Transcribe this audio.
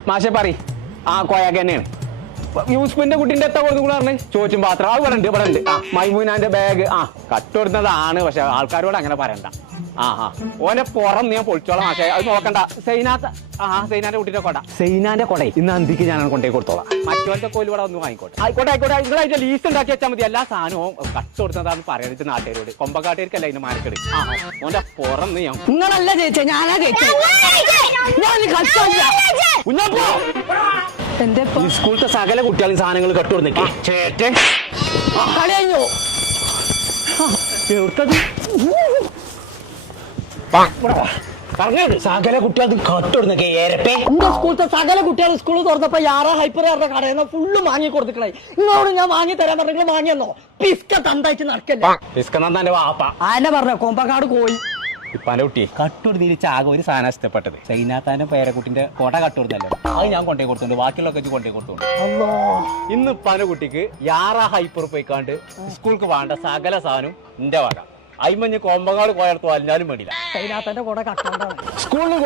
മാഷെ പറ ആ കോയാക്ക് തന്നെയാണ്. യൂസ്ഫിന്റെ കുട്ടിന്റെ എത്ര കൊടുത്തു കൂടെ പറഞ്ഞു? ചോദിച്ചും പാത്രം ആ ഇവിടെ ഉണ്ട് ഇവിടെ ഉണ്ട് ആ മൈമൂനാന്റെ ബാഗ് ആ കട്ടുകൊടുത്തതാണ് പക്ഷെ ആൾക്കാരോട് അങ്ങനെ പറയണ്ട. ആ ആ. ഓനെ പുറം നീ പൊളിച്ചോളാം മാഷെ. അത് നോക്കണ്ട. സൈനാത്ത ആ സൈനാന്റെ കുട്ടിന്റെ കൊട. സൈനാന്റെ കൊട ഇന്ന് അന്തിക്ക് ഞാൻ കൊണ്ടേ കൊടുത്തോളാം. മറ്റോന്റെ കോയിൽ ഇവിടെ ഒന്ന് വാങ്ങിക്കോട്ടെ. ആയിക്കോട്ടെ ആയിക്കോട്ടെ. നിങ്ങൾ അതിന്റെ ലീസ്റ്റ് ഉണ്ടാക്കി വെച്ചാൽ മതി. എല്ലാ സാധനവും കട്ട് കൊടുത്തതാന്ന് പറയരുത് നാട്ടുകാരോട്. കൊമ്പക്കാട്ടുകാർക്കല്ല അതിന്റെ മാനക്കെടുക്കും ആ ഓന്റെ പുറം നീ നിങ്ങളല്ല ജയിച്ചേ ഞാനാ ജയിച്ചേ. ഈ സ്കൂളത്തെ സകല കുട്ടികളും സാധനങ്ങൾ കട്ടുകൊടുന്നിട്ട് ചേട്ടെ കളി കഴിഞ്ഞു? പറഞ്ഞത് സകല കുട്ടികൾക്ക് കട്ടുകൊടുന്നൊക്കെ ഏരപ്പേ. എന്റെ സ്കൂളത്തെ സകല കുട്ടികൾ സ്കൂൾ തുറന്നപ്പോ യാറാ ഹൈപ്പർ ആരുടെ കടയിൽ നിന്ന് ഫുള്ള് വാങ്ങി കൊടുത്തിക്കളെ നിങ്ങളോട് ഞാൻ വാങ്ങി തരാൻ പറഞ്ഞെങ്കിലും വാങ്ങിയെന്നോ? പിസ്ക തന്തായിട്ട് നടക്കല്ലേ? പിസ്കന്നാന്റെ വാപ്പ. ആനെ പറഞ്ഞ? കൊമ്പക്കാട് കോയി ഇപ്പാന്റെ കുട്ടി. തിരിച്ച ആകെ ഒരു സാധനം ഇഷ്ടപ്പെട്ടത്. സൈനാത്താന്റെ പേരക്കുട്ടിന്റെ കൊട കട്ടൂർന്നല്ലോ അത് ഞാൻ കൊണ്ടേ കൊടുത്തോണ്ട്. ബാക്കിയുള്ളൊക്കെ കൊണ്ടേ കൊടുത്തോണ്ട്. ഇന്ന് ഇപ്പാന്റെ കുട്ടിക്ക് യാറാ ഹൈപ്പർ പോയിക്കാണ്ട് സ്കൂൾക്ക് വേണ്ട സകല സാധനം എന്റെ വക അയിമഞ്ഞ് കോമ്പങ്ങാട് കോയർത്ത് വലിഞ്ഞാലും വേണ്ടില്ല കൈനാത്തന്റെ കൂടെ കട്ടോണ്ടാണ് സ്കൂളിൽ